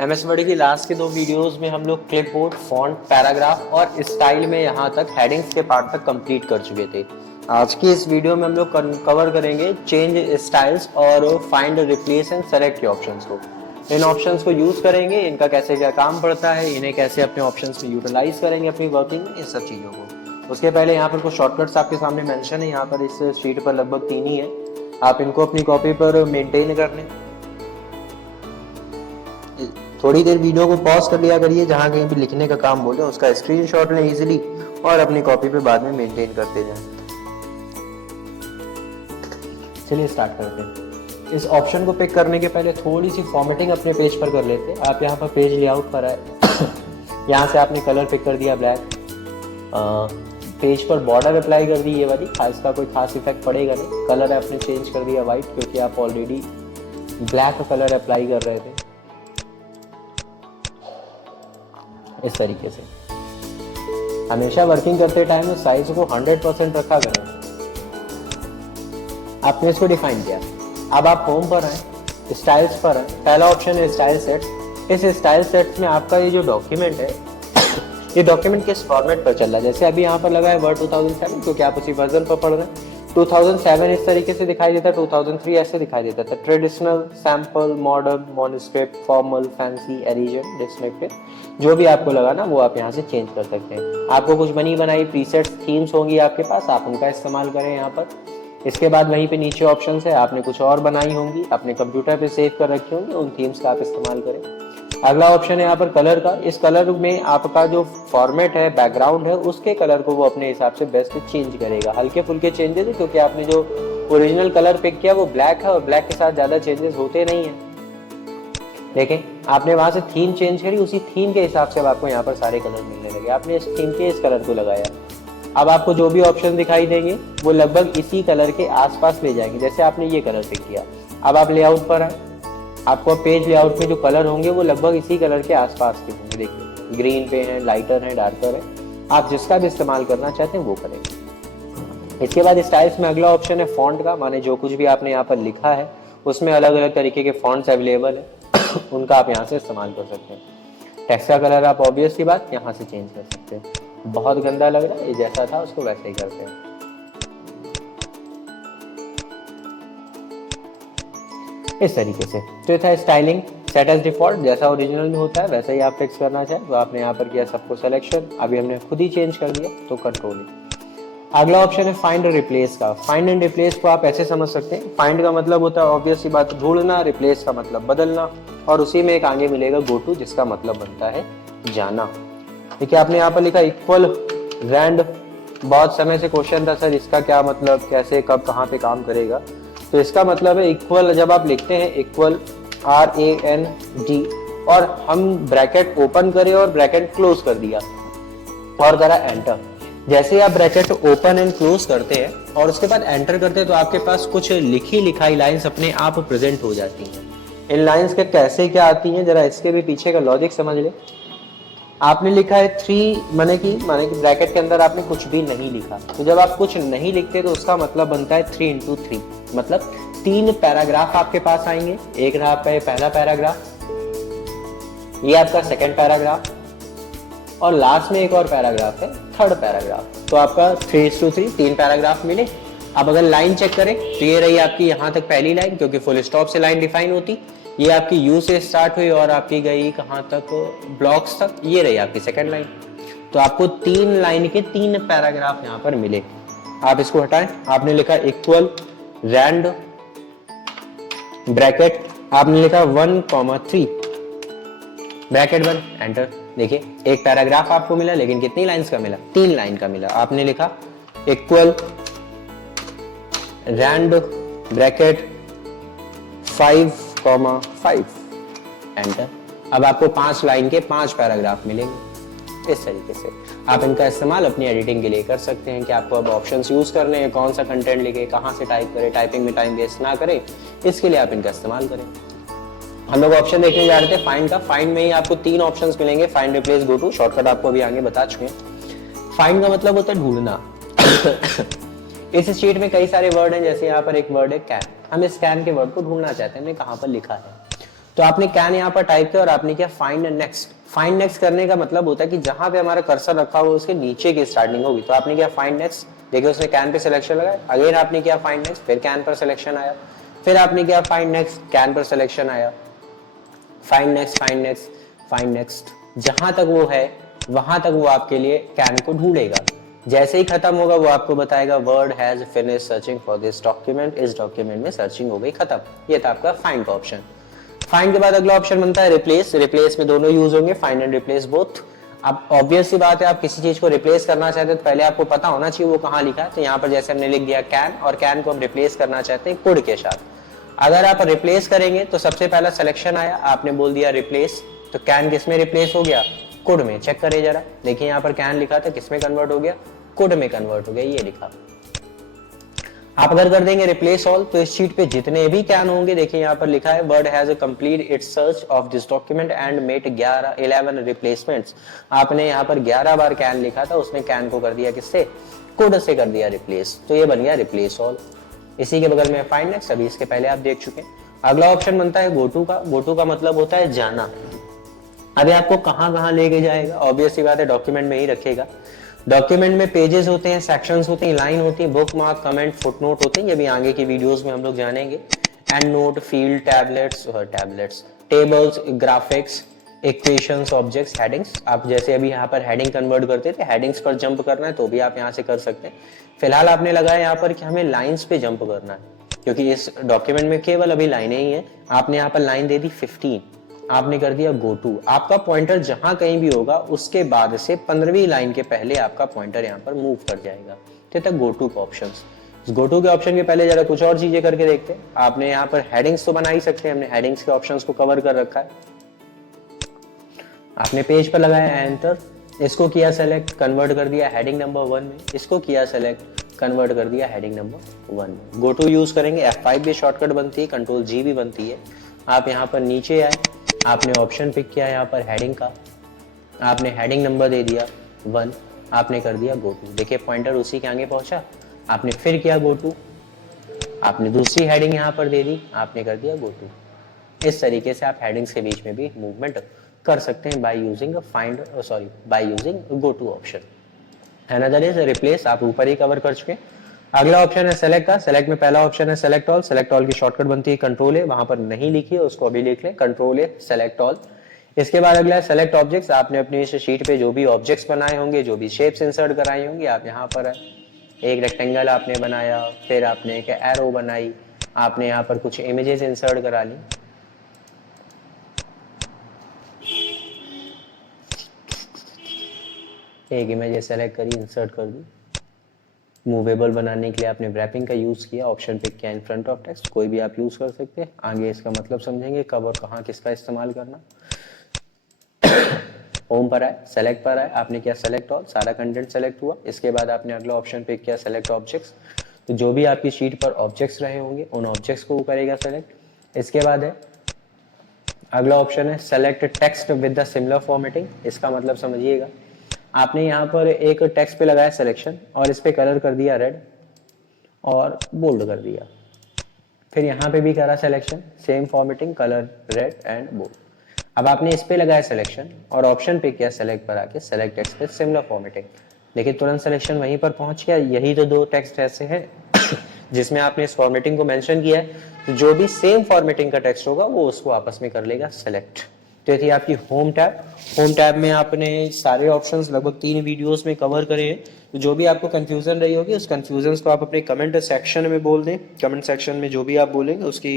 MS word की last के 2 videos में हम लोग क्लिपबोर्ड, फॉन्ट, पैराग्राफ और स्टाइल में यहाँ तक हेडिंग्स के पार्ट तक कंप्लीट कर चुके थे। आज की इस वीडियो में हम लोग कवर करेंगे चेंज स्टाइल्स और फाइंड, रिप्लेस एंड सेलेक्ट के ऑप्शंस को। इन ऑप्शंस को यूज करेंगे, इनका कैसे क्या काम पड़ता है, इन्हें कैसे अपने ऑप्शंस में यूटिलाइज करेंगे अपनी वर्किंग में, इस सब चीज़ों को। उसके पहले यहाँ पर कुछ शॉर्टकट्स आपके सामने मेंशन है, यहाँ पर इस शीट पर लगभग 3 ही है। आप इनको अपनी कॉपी पर मेंटेन कर लें। थोड़ी देर वीडियो को पॉज कर लिया करिए, जहाँ कहीं भी लिखने का काम बोले उसका स्क्रीनशॉट लें इजीली और अपनी कॉपी पे बाद में मेंटेन करते जाएं। चलिए स्टार्ट करते हैं। इस ऑप्शन को पिक करने के पहले थोड़ी सी फॉर्मेटिंग अपने पेज पर कर लेते हैं। आप यहाँ पर पेज लेआउट पर है, यहाँ से आपने कलर पिक कर दिया ब्लैक, पेज पर बॉर्डर अप्लाई कर दी ये वाली, इसका कोई खास इफेक्ट पड़ेगा नहीं। कलर आपने चेंज कर दिया वाइट, क्योंकि आप ऑलरेडी ब्लैक कलर अप्लाई कर रहे थे। इस तरीके से हमेशा वर्किंग करते टाइम साइज को 100% रखा करें। आपने इसको डिफाइन किया। अब आप होम पर हैं, स्टाइल्स पर हैं। पहला ऑप्शन है स्टाइल सेट। इस स्टाइल सेट में आपका ये जो डॉक्यूमेंट है, ये डॉक्यूमेंट किस फॉर्मेट पर चल रहा है। जैसे अभी यहाँ पर लगा है वर्ड 2007, क्योंकि आप उसी वर्जन पर पढ़ रहे हैं। 2007 इस तरीके से दिखाई देता है, 2003 ऐसे दिखाई देता था। Traditional, sample, modern, manuscript, formal, fancy, एरिजन, डिस्क्रिप्टिव, जो भी आपको लगा ना वो आप यहाँ से चेंज कर सकते हैं। आपको कुछ बनी बनाई प्रीसेट्स, थीम्स होंगी आपके पास, आप उनका इस्तेमाल करें यहाँ पर। इसके बाद वहीं पे नीचे ऑप्शंस है, आपने कुछ और बनाई होंगी, अपने कंप्यूटर पे सेव कर रखी होंगी, उन थीम्स का आप इस्तेमाल करें। अगला ऑप्शन है यहाँ पर कलर का। इस कलर में आपका जो फॉर्मेट है, बैकग्राउंड है, उसके कलर को वो अपने हिसाब से बेस्ट चेंज करेगा। हल्के फुल्के चेंजेस है, क्योंकि आपने जो ओरिजिनल कलर पिक किया वो ब्लैक है और ब्लैक के साथ ज्यादा चेंजेस होते नहीं है। देखें, आपने वहां से थीम चेंज करी, उसी थीम के हिसाब से अब आपको यहाँ पर सारे कलर मिलने लगे। आपने इस थीम के इस कलर को लगाया, अब आपको जो भी ऑप्शन दिखाई देंगे वो लगभग इसी कलर के आसपास ले जाएंगे। जैसे आपने ये कलर पिक किया, अब आप लेआउट पर हैं, आपको पेज लेआउट में जो कलर होंगे वो लगभग इसी कलर के आसपास के होंगे। देखिए, ग्रीन पे हैं, लाइटर है, डार्कर है। आप जिसका भी इस्तेमाल करना चाहते हैं वो करेंगे। इसके बाद स्टाइल्स में अगला ऑप्शन है फॉन्ट का, माने जो कुछ भी आपने यहाँ पर लिखा है उसमें अलग अलग तरीके के फॉन्ट्स अवेलेबल है, उनका आप यहाँ से इस्तेमाल कर सकते हैं। टेक्स्ट का कलर आप ऑब्वियस सी बात यहाँ से चेंज कर सकते हैं। बहुत गंदा लग रहा है, ये जैसा था उसको वैसे ही करते हैं। इस तरीके से तो ये था स्टाइलिंग। सेट एज डिफॉल्ट, जैसा ओरिजिनल में होता है वैसा ही आप फिक्स करना चाहें तो आपने यहाँ पर किया सबको सिलेक्शन। अभी हमने खुद ही चेंज कर दिया तो कंट्रोल। अगला ऑप्शन है फाइंड और रिप्लेस का। फाइंड एंड रिप्लेस को आप ऐसे समझ सकते हैं, फाइंड का मतलब होता है ऑब्वियस सी बात ढूंढना, रिप्लेस का मतलब बदलना, और उसी में एक आगे मिलेगा गो टू, जिसका मतलब बनता है जाना। देखिए, आपने यहाँ पर लिखा इक्वल रैंड। बहुत समय से क्वेश्चन था सर इसका क्या मतलब, कैसे, कब, कहाँ पे काम करेगा। तो इसका मतलब है इक्वल, जब आप लिखते हैं इक्वल RAND और हम ब्रैकेट ओपन करें और ब्रैकेट क्लोज कर दिया और करा एंटर। जैसे ही आप ब्रैकेट ओपन एंड क्लोज करते हैं और उसके बाद एंटर करते हैं तो आपके पास कुछ लिखी लिखाई लाइंस अपने आप प्रेजेंट हो जाती हैं। इन लाइंस के कैसे क्या आती हैं, जरा इसके भी पीछे का लॉजिक समझ ले। आपने लिखा है 3, माने कि ब्रैकेट के अंदर आपने कुछ भी नहीं लिखा, तो जब आप कुछ नहीं लिखते तो उसका मतलब बनता है 3 into 3, मतलब 3 पैराग्राफ आपके पास आएंगे। एक रहा आपका ये पहला पैराग्राफ, ये आपका सेकंड पैराग्राफ, और लास्ट में एक और पैराग्राफ है, थर्ड पैराग्राफ। तो आपका 3:3 3 पैराग्राफ मिले। अब अगर लाइन चेक करें तो ये रही आपकी यहाँ तक पहली लाइन, क्योंकि फुल स्टॉप से लाइन डिफाइन होती। ये आपकी यू से स्टार्ट हुई और आपकी गई कहाँ तक, ब्लॉक्स तक। ये रही आपकी सेकंड लाइन। तो आपको 3 लाइन के 3 पैराग्राफ यहाँ पर मिले। आप इसको हटाएं, आपने लिखा इक्वल रैंड ब्रैकेट, आपने लिखा 1,3 ब्रैकेट 1 एंटर। देखिए, एक पैराग्राफ आपको मिला, लेकिन कितनी लाइंस का मिला, 3 लाइन का मिला। आपने लिखा इक्वल रैंड ब्रैकेट 5,5 एंटर। अब आपको 5 लाइन के 5 पैराग्राफ मिलेंगे। इस तरीके से आप इनका इस्तेमाल अपनी एडिटिंग के लिए कर सकते हैं कि आपको अब ऑप्शंस यूज करने हैं, कौन सा कंटेंट लिखे, कहाँ से टाइप करें, टाइपिंग में टाइम वेस्ट ना करें, इसके लिए आप इनका इस्तेमाल करें। हम लोग ऑप्शन देखने जा रहे थे फाइंड का। फाइंड में ही आपको 3 ऑप्शंस मिलेंगे, find, replace, go to. Shortcut आपको अभी आगे बता चुके हैं। फाइंड का मतलब होता है ढूंढना। इस शीट में कई सारे वर्ड हैं, जैसे यहाँ पर एक वर्ड है कैन। हम इस कैन के वर्ड को ढूंढना चाहते हैं, हमने कहाँ पर लिखा है। तो आपने कैन यहाँ पर टाइप किया और आपने किया फाइंड नेक्स्ट। फाइंड नेक्स्ट करने का मतलब होता है कि जहां पे हमारा कर्सर रखा हुआ उसके नीचे की स्टार्टिंग होगी। तो आपने किया फाइंड नेक्स्ट, देखिए उसने कैन पे सिलेक्शन लगाया, अगेन आपने किया फाइंड नेक्स्ट, फिर कैन पर सिलेक्शन आया, फिर आपने किया फाइंड नेक्स्ट, कैन पर सिलेक्शन आया, find next find next find next, जहां तक वो है वहां तक वो आपके लिए कैन को ढूंढेगा। जैसे ही खत्म होगा वो आपको बताएगा word has finish searching for this document, इस डॉक्यूमेंट में सर्चिंग हो गई, खत्म। ये था आपका फाइंड का ऑप्शन। फाइंड के बाद अगला ऑप्शन बनता है रिप्लेस। रिप्लेस में दोनों यूज होंगे, फाइंड एंड रिप्लेस बोथ। अब ऑब्वियस सी बात है, आप किसी चीज को रिप्लेस करना चाहते हैं तो पहले आपको पता होना चाहिए वो कहाँ लिखा है। तो यहाँ पर जैसे हमने लिख दिया कैन, और कैन को हम रिप्लेस करना चाहते हैं कुड के साथ। अगर आप रिप्लेस करेंगे तो सबसे पहला सिलेक्शन आया, आपने बोल दिया रिप्लेस, तो कैन किस में रिप्लेस हो गया, कुड में। चेक करिए जरा, देखिए यहाँ पर कैन लिखा था, किस में कन्वर्ट हो गया, कुड में कन्वर्ट हो गया, ये लिखा। आप अगर कर देंगे रिप्लेस ऑल तो इस शीट पे जितने भी कैन होंगे, देखिए यहाँ पर लिखा है word has complete it's search of this document and made 11 replacements. आपने यहाँ पर 11 बार कैन लिखा था, उसने कैन को कर दिया किससे, कुड से कर दिया रिप्लेस, तो ये बन गया रिप्लेस ऑल। इसी के बगल में फाइंड नेक्स्ट, अभी इसके पहले आप देख चुके हैं। अगला ऑप्शन बनता है गो टू का। गो टू का मतलब होता है जाना। अभी आपको कहाँ कहाँ लेके जाएगा, ऑब्वियस सी बात है डॉक्यूमेंट में ही रखेगा। डॉक्यूमेंट में पेजेस होते हैं, सेक्शंस होते हैं, लाइन होती है, बुक मार्क, कमेंट, फुटनोट होते हैं, ये भी आगे की वीडियोस में हम लोग जानेंगे। And note, field, tablets, tables, graphics, equations, objects, headings. आप जैसे अभी यहाँ पर हेडिंग कन्वर्ट करते थे, हेडिंग्स पर जंप करना है तो भी आप यहाँ से कर सकते हैं। फिलहाल आपने लगाया यहाँ पर कि हमें लाइन्स पे जंप करना है, क्योंकि इस डॉक्यूमेंट में केवल अभी लाइनें ही है। आपने यहाँ पर लाइन दे दी 15, आपने कर दिया गो टू। आपका पॉइंटर जहां कहीं भी होगा उसके बाद से 15वीं लाइन के पहले आपका पॉइंटर यहाँ पर मूव कर जाएगा। तो तक गो टू का ऑप्शन। गो टू के ऑप्शन के पहले जरा कुछ और चीजें करके देखते हैं। आपने यहाँ पर हेडिंग्स तो बना ही सकते हैं, हमने हेडिंग्स के ऑप्शंस को कवर कर रखा है। आपने पेज पर लगाया एंटर, इसको किया सेलेक्ट, कन्वर्ट कर दिया हेडिंग नंबर 1 में, इसको किया सेलेक्ट, कन्वर्ट कर दिया हेडिंग नंबर 1 में। गो टू यूज करेंगे, F5 भी शॉर्टकट बनती है, कंट्रोल G भी बनती है। आप यहाँ पर नीचे आए, आपने ऑप्शन पिक किया यहाँ पर हेडिंग का, आपने हेडिंग नंबर दे दिया 1, आपने कर दिया गो टू। देखिए पॉइंटर उसी के आगे पहुंचा, आपने फिर किया गो टू, आपने दूसरी हेडिंग यहाँ पर दे दी, आपने कर दिया गो टू। इस तरीके से आप हेडिंग्स के बीच में भी मूवमेंट कर सकते हैं by using go to option. Another is replace, आप ऊपर ही कवर कर चुके। अगला ऑप्शन है सेलेक्ट का। सेलेक्ट में पहला ऑप्शन है सेलेक्ट ऑल। सेलेक्ट ऑल की शॉर्टकट बनती है कंट्रोल ए, वहां पर नहीं लिखी है उसको अभी लिख लें, कंट्रोल ए सेलेक्ट ऑल। इसके बाद अगला है सेलेक्ट ऑब्जेक्ट्स। आपने अपनी इस शीट पे जो भी ऑब्जेक्ट्स बनाए होंगे, जो भी शेप्स इंसर्ट कराई होंगी, आप यहाँ पर एक रेक्टेंगल आपने बनाया, फिर आपने एक एरो बनाई, आपने यहाँ पर कुछ इमेजेस इंसर्ट करा ली। एक इमेज सेलेक्ट करी, इंसर्ट कर दी। मूवेबल बनाने के लिए आपने रैपिंग का यूज किया, ऑप्शन पिक किया इन फ्रंट ऑफ टेक्स्ट, कोई भी आप यूज कर सकते हैं। आगे इसका मतलब समझेंगे कब और कहाँ किसका इस्तेमाल करना। होम पर आए, सेलेक्ट पर आए, आपने किया सेलेक्ट ऑल, सारा कंटेंट सेलेक्ट हुआ। इसके बाद आपने अगला ऑप्शन पिक किया सेलेक्ट ऑब्जेक्ट्स, तो जो भी आपकी शीट पर ऑब्जेक्ट्स रहे होंगे उन ऑब्जेक्ट्स को करेगा सेलेक्ट। इसके बाद है अगला ऑप्शन है select text with the similar formatting. इसका मतलब समझिएगा, आपने यहाँ पर एक टेक्स्ट पे लगाया सिलेक्शन और इस पे कलर कर दिया रेड और बोल्ड कर दिया, फिर यहाँ पे भी करा selection, same formatting, colour red and bold. अब आपने इस पे लगाया सिलेक्शन और ऑप्शन पे किया सेलेक्ट पर आके select text with similar formatting, लेकिन तुरंत सिलेक्शन वहीं पर पहुंच गया। यही तो दो टेक्स्ट ऐसे हैं जिसमें आपने इस फॉर्मेटिंग को मेंशन किया है, तो जो भी सेम फॉर्मेटिंग का टेक्स्ट होगा वो उसको आपस में कर लेगा सेलेक्ट। तो ये थी आपकी होम टैब। होम टैब में आपने सारे ऑप्शंस लगभग 3 वीडियोस में कवर करे हैं। तो जो भी आपको कंफ्यूजन रही होगी उस कंफ्यूजन को आप अपने कमेंट सेक्शन में बोल दें। कमेंट सेक्शन में जो भी आप बोलेंगे उसकी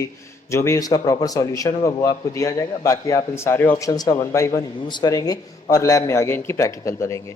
जो भी उसका प्रॉपर सॉल्यूशन होगा वो आपको दिया जाएगा। बाकी आप इन सारे ऑप्शंस का 1 बाय 1 यूज़ करेंगे और लैब में आगे इनकी प्रैक्टिकल करेंगे।